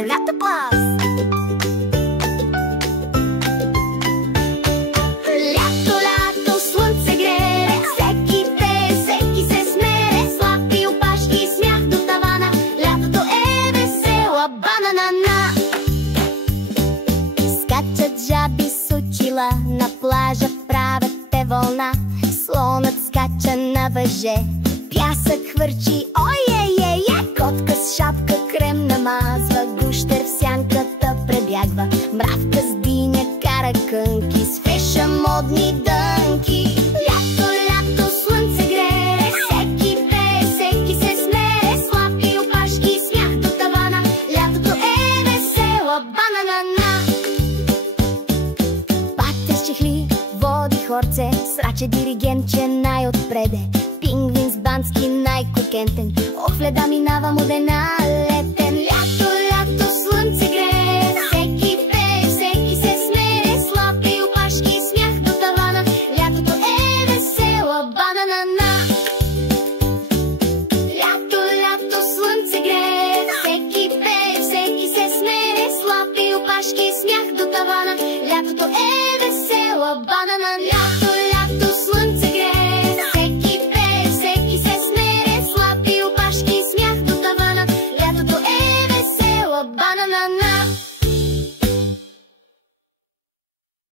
е лято плюс. Лято, лято, слънце грее, всеки пее, всеки се смее, слаби опашки, смях до тавана. Лятото е весела бананана. Скачат жаби с очила, на плажа правят те вълна. Слонът скача на въже, пясък хвърчи, ой-ей-ей-ей. Котка с шапка крем намазва, гущер в сянката пребягва. Мравка с диня кара кънки, с феша модни дънки. Лято, лято, слънце грее, всеки пее, всеки се смее, слаби опашки, смях до тавана. Лятото е весела бананана. Патя с чехли води хорце, сраче диригентче най-отпреде. Пингвин с бански най-кокентен, огледа минава модена летен. Лято, лято, слънце грее, всеки пее, всеки се смее, слаби опашки, смях до тавана. Лятото е весела бананана. Лято, лято, слънце грее, всеки пее, всеки се смее, слаби опашки, смях до тавана. Лятото е весела бананана.